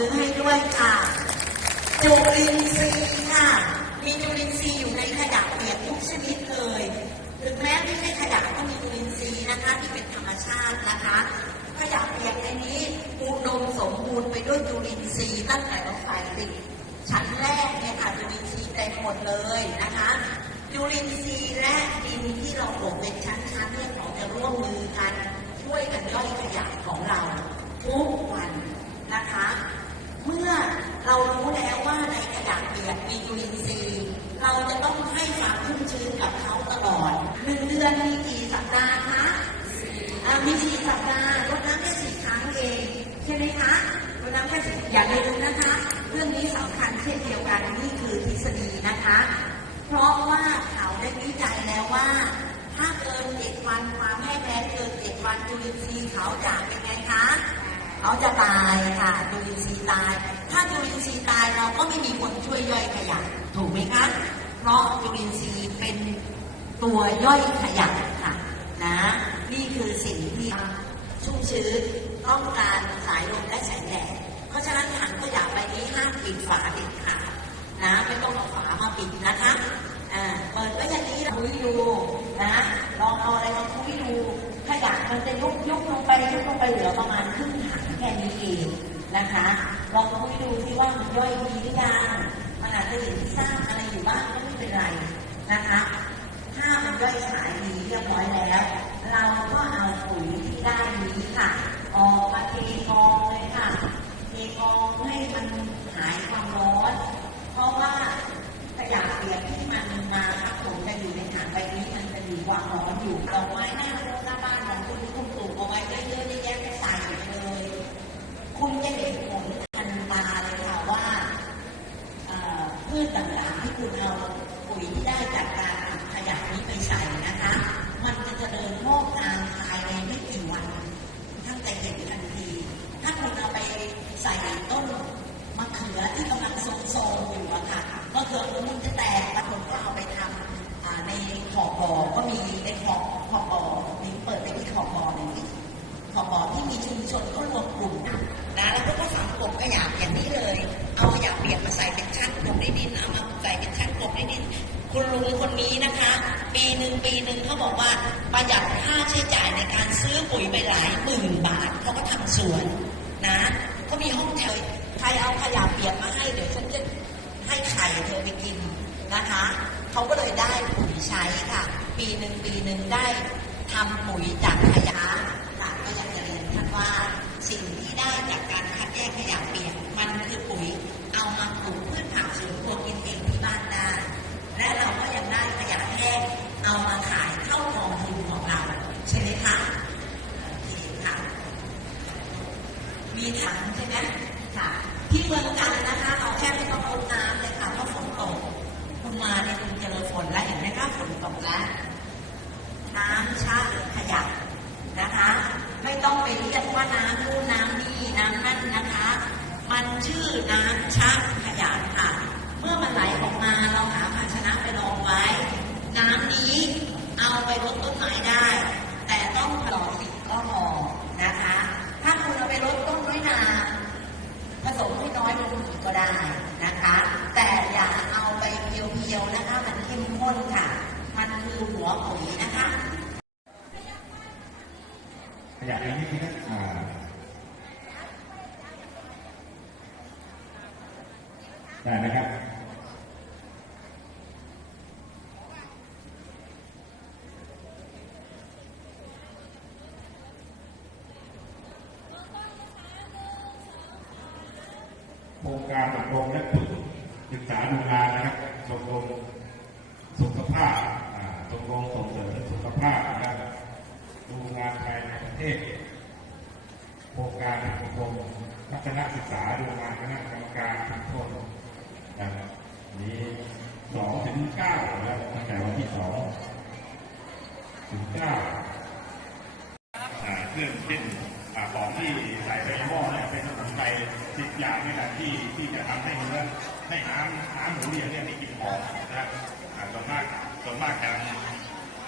มือให้ด้วยค่ะจุลินทรีย์ค่ะ มีจุลินทรีย์อยู่ในขยะเปียกทุกชนิดเลยถึงแม้ไม่ใช่ขยะก็มีจุลินทรีย์นะคะ ที่เป็นธรรมชาตินะคะขยะเปียกในนี้อุดมสมบูรณ์ไปด้วยจุลินทรีย์ตั้งแต่เราใส่ติดชั้นแรกเนี่ยค่ะจุลินทรีย์เต็มหมดเลยนะคะจุลินทรีย์และดินที่เราปลูกเป็นชั้นๆเนี่ยเขาจะร่วมมือกันช่วยกันย่อยขยะของเราทุกวันนะคะ เมื่อเรารู้แล้วว่าในขยะดาษเปียกมีจุลินทรีย์เราจะต้องให้ความชุ่มชื้นกับเขาตลอดหนึ่งเดือนมีกี่สัปดาห์คะมีสี่สัปดาห์รดน้ำแค่สี่ครั้งเองใช่ไหมคะรดน้ำแค่สี่อย่าลืมนะคะ เรื่องนี้สำคัญเช่นเดียวกันนี่คือทฤษฎีนะคะ เพราะว่าเขาได้วิจัยแล้วว่า ถ้าเกินเจ็ดวันความแห้งแล้งเกินเจ็ดวันจุลินทรีย์เขาจะเป็นไงคะ เขาจะตายค่ะจุลินทรีย์ตาย ถ้าจุลินทรีย์ตายเราก็ไม่มีคนช่วยย่อยขยะ ถูกไหมคะ เพราะจุลินทรีย์เป็นตัวย่อยขยะค่ะนะ นี่คือสิ่งที่ชุ่มชื้นต้องการสายลมและแสงแดด เพราะฉะนั้นถังขยะใบนี้ห้ามปิดฝาเด็ดขาดนะไม่ต้องเอาฝามาปิดนะคะอ่าเปิดไว้อย่างนี้คุยดูนะลองเอาอะไรมาคุยดูขยะมันจะยุบยุบลงไปยุบลงไปเหลือประมาง นะคะลองคุยดูที่ว่ามันย่อยดีหรือยังมันอาจจะเห็นที่สร้างอะไรอยู่บ้างก็ไม่เป็นไรนะคะ ถ้ามันย่อยสายดีเรียบร้อยแล้ว เราก็เอาปุ๋ยที่ได้นี้ค่ะ ออกมาเทกองเลยค่ะเทกองให้มันหายความร้อน เพราะว่าขยะเปียกที่มันมาทับถมกันอยู่ในถังใบนี้มันจะมีความร้อนอยู่ดอกไม้หน้าโรงหน้าบ้านของคุณที่คุณปลูกเอาไว้เยอะๆแยะๆก็ใส่ไปเลย คุณจะเห็นผลทันตาเลยค่ะว่า เอ่อพืช ต่างๆที่คุณเอาปุ๋ยที่ได้จากการขยะนี้ไปใส่นะคะ มันจะเจริญงอกงามภายในไม่กี่วันท่านจะเห็นทันที ถ้าคุณเอาไปใส่ต้นมะเขือที่กำลังโซมๆอยู่อะค่ะมะเขือมันจะแตกบางคนก็เอาไปทำในขอบบ่อก็มีในขอบขอบบ่อนี่เปิดไปที่ขอบบ่อหนึ่งขอบบ่อที่มีชุมชนเขารวมกลุ่ม บอกว่าประหยัดค่าใช้จ่ายในการซื้อปุ๋ยไปหลายหมื่นบาทเขาก็ทำสวนนะเขามีห้องแถวใครเอาขยะเปียกมาให้เดี๋ยวฉันจะให้ไข่เธอไปกินนะคะเขาก็เลยได้ปุ๋ยใช้ค่ะ ปีหนึ่งปีหนึ่งได้ทำปุ๋ยจากขยะค่ะก็อยากจะเรียนท่านว่าสิ่งที่ได้จากการคัดแยกขยะเปียกมันคือปุ๋ยเอามาปลูกพืชผักสวนครัวกินเองที่บ้านได้และเราก็ยังได้ขยะแห้งเอามาขายเข้ากองทุนของเราใช่ไหมคะโอเคค่ะ มีถังใช่ไหมค่ะ ที่เมืองกันนะคะเราแค่ไม่ต้องรดน้ำเลยค่ะเพราะฝนตกคุณมาเนี่ยคุณเจอฝนแล้วเห็นไหมคะฝนตกแล้วน้ำชาขยะนะคะ ไม่ต้องไปเรียกว่าน้ำนู่นน้ำนี่น้ำนั่นนะคะ มันชื่อน้ำชาขยะค่ะ เมื่อมันไหลออกมาเราหาภาชนะไปรองไว้ น้ำนี้เอาไปรดต้นไม้ได้ แต่ต้องหล่อสิบก็พอนะคะ ถ้าคุณเอาไปรดต้นน้อยนา ผสมให้น้อยลงอีกก็ได้นะคะ แต่อย่าเอาไปเพียวๆนะคะ มันเข้มข้นค่ะ มันคือ หัวปุ๋ยนะคะขยะนี้นะครับอ่าได้นะครับโครงการอบรมและฝึกศึกษาดูงานนะครับชมรมสุขภาพ ชมรมส่งเสริมสุขภาพนะครับดูงานภายในประเทศโครงการอบรมทัศนศึกษาดูงานคณะกรรมการทุกคนนะครับนี้สองถึงเก้าแล้วตั้งแต่วันที่สองถึงเก้าอ่าเครื่องเช่นของที่ใส่ไปในหม้อเนี่ยเป็นสมุนไพรสิบอย่างนี่แหละที่ที่จะทำให้เนื้อให้น้ำน้ำหมูเนี่ยเนี่ยได้กลิ่นหอมนะครับอ่าส่วนมาก ส่วนมากทาง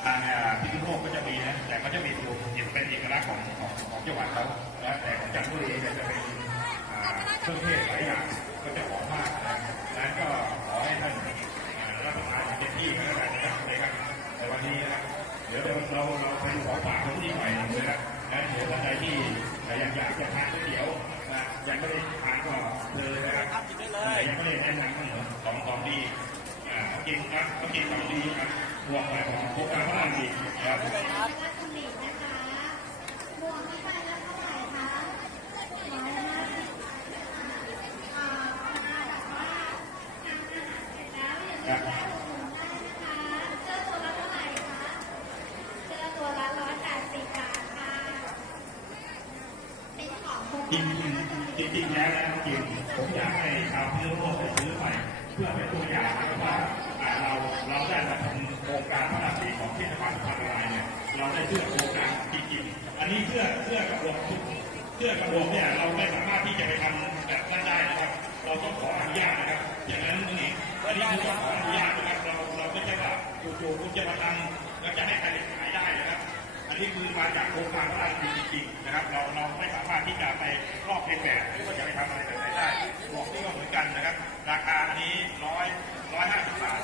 ทางพิษณุโลกก็จะมีนะแต่ก็จะมีตัวเป็นเอกลักษณ์ของของของจังหวัดเขานะแต่ของจันทบุรีเนี่ยจะเป็นเครื่องเทศหลายอย่างก็จะหอมมากนะนั้นก็ขอให้ท่านรับประทานอย่างเต็มที่ก็แล้วกันนะครับในครับในวันนี้นะครับเดี๋ยวเราเราเราไปขอฝากคนที่หน่อยนะครับนะเดี๋ยวท่านใดที่อยากอยากจะทานก๋วยเตี๋ยวนะยังไม่ได้ทานก็เลยนะครับยังไม่ได้แนะนำเหมือของของดี กินครับก็กินของดีครับบวกไปของโครงการพระรามดีครับแล้วก็คุณหลีนะคะบวกาไปแล้วเท่าไหร่คะร้อยห้าสิบอ่ามาแบบว่าทานอาหาแล้วอย่าลืมแวะอุดหนุนได้นะคะเสื้อตัวละเท่าไหร่คะเจ้าตัวละร้อยแปดสิบบาค่ะเป็นของโครงจริงจริงๆแล้วนะจริงผมอยากให้ชาวพิษณุโลกไปซื้อไป เพื่อเป็นตัวอย่างนะครับว่าเราเราได้มาทำโครงการพระราชสีของเทศบาลพัฒนาเนี่ยเราได้เชื่อโครงการจริงๆอันนี้เชื่อเชื่อกระบวกเชื่อกระบวกเนี่ยเราไม่สามารถที่จะไปทำแบบนั้นได้นะครับ เราต้องขออนุญาตนะครับ อย่างนั้นนี่อันนี้คือต้องขออนุญาตนะครับเราเราไม่ใช่ว่าจู่ๆคุณจะมาทำแล้วจะให้ใครขายได้นะครับ อันนี้คือมาจากโครงการพระราชดำเนิจริงๆนะครับ เราเราไม่สามารถที่จะไปลอกเลียนแบบหรือว่าจะไปทำอะไรแบบไหนได้หมวกนี่ก็เหมือนกันนะครับราคาอันนี้ร้อยร้อยห้าสิบบาท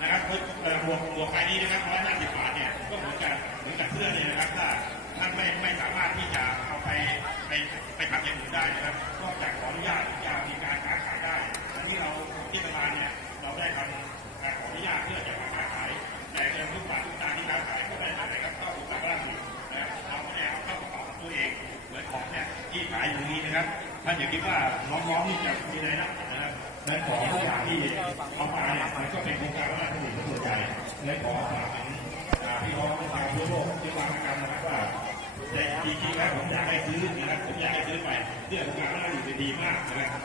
นะครับเอ่อหมวกหมวกขาย นะครับร้อยห้าสิบบาทเนี่ยก็เหมือนกันเหมือนกับเสื้อเนี่ยนะครับถ้าท่านไม่ไม่สามารถที่จะเอาไปไปไปทำอย่างอื่นได้นะครับนอกจากขออนุญาตที่จะมีการค้าขายได้อันนี้เราที่ประธานเนี่ยเราได้ทำการขออนุญาตเพื่อจะมาค้าขายแต่เงินทุกบาททุกตาที่ค้าขายก็ได้อะไรครับเข้าสู่ตลาดอยู่นะครับเราไม่ได้เอาเข้ากระเป๋าของตัวเองเหมือนของเนี่ยที่ขายอยู่นี้นะครับท่านอย่าคิดว่าน้องๆนี่จะมีอะไรนะนะครับนั้นของทุกอย่างที่เอามาเนี่ยมันก็เป็นโครงการพระรา และขอฝากถึงพี่น้องชาวทั่วโลกที่วางกันนะครับว่าแต่จริงๆแล้วผมอยากให้ซื้อนะครับผมอยากให้ซื้อไปเรื่องของการพระราชดำริดีมากนะครับ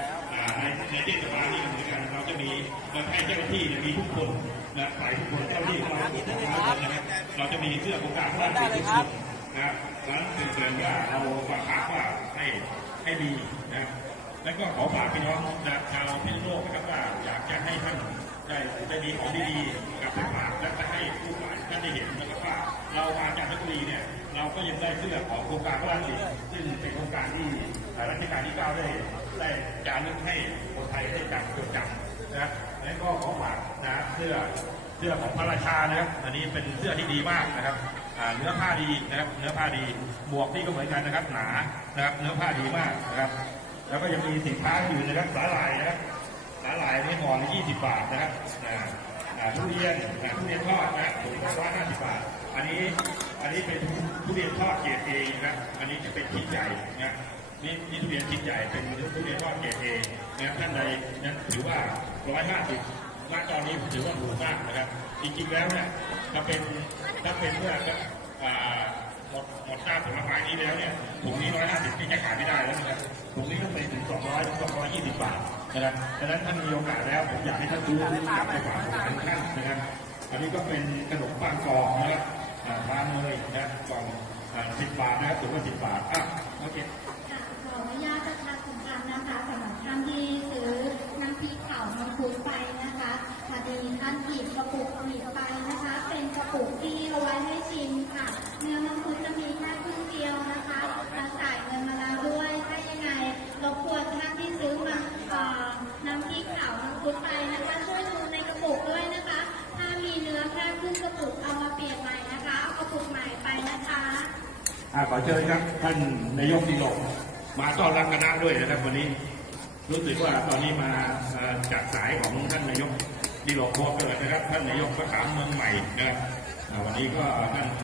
ในในเทศบาลนี่เหมือนกันเราจะมีเราให้เจ้าหน้าที่เนี่ยมีทุกคนนะฝ่ายทุกคนเจ้าหน้าที่ของเรานนะครับเราจะมีเสื้อโครงการพระราชดำริทุกคนนะครับนั้นเป็นเตือนว่าเราฝากฝากว่าให้ให้มีนะแล้วก็ขอฝากพี่น้องชาวพิษณุโลกนะครับว่าอยากจะให้ท่าน ได้ได้ดีของดีๆกับฝากและจะให้ผู้ฝ่ายท่านได้เห็นนะครับว่าเรามาจากเพชรบุรีเนี่ยเราก็ยังได้เสื้อของโครงการพระราชดำซึ่งเป็นโครงการที่รัชกาลที่ 9 ได้ได้จารึกให้คนไทยได้จำจดจำนะแล้วก็ขอฝากนะเสื้อเสื้อของพระราชานะครับ อันนี้เป็นเสื้อที่ดีมากนะครับเนื้อผ้าดีนะครับ เนื้อผ้าดีหมวกนี่ก็เหมือนกันนะครับ หนานะครับ เนื้อผ้าดีมากนะครับ แล้วก็ยังมีสินค้าอยู่นะครับสาหร่ายนะครับาหร่ายนี่ห่อละ20บาทนะครับทุเรียนทุเรียนทอดนะถุงละ150บาท อันนี้อันนี้เป็นทุเรียนทอดเกรดเอนะอันนี้จะเป็นชิ้นใหญ่นะนี่นี่ทุเรียนชิ้นใหญ่เป็นทุเรียนทอดเกรดเอนะท่านใดนะถือว่า150ณตอนนี้ถือว่าถูกมากนะครับ จริงๆแล้วเนี่ยถ้าเป็นถ้าเป็นเมื่ออ่าหมดหมดค่าผลไม้นี้แล้วเนี่ยถุงนี้ร้อยห้าสิบนี่จะขายไม่ได้แล้วนะครับถุงนี้ต้องไปถึงสองร้อยสองร้อยยี่สิบบาท นะครับดังนั้นท่านมีโอกาสแล้วผมอยากให้ท่านซื้อกลับไปฝากของท่านนะครับ อันนี้ก็เป็นขนมปังกรอบนะครับอ่าทานเลยนะกล่องสิบบาทนะครับถุงละสิบบาท เชิญครับท่านนายกดีหลกมาต้อนรับคณะด้วยนะครับวันนี้ รู้สึกว่าตอนนี้มาจากสายของท่านนายกดีหลกพอเกิดนะครับ ท่านนายกประขามเมืองใหม่นะครับวันนี้ก็ท่าน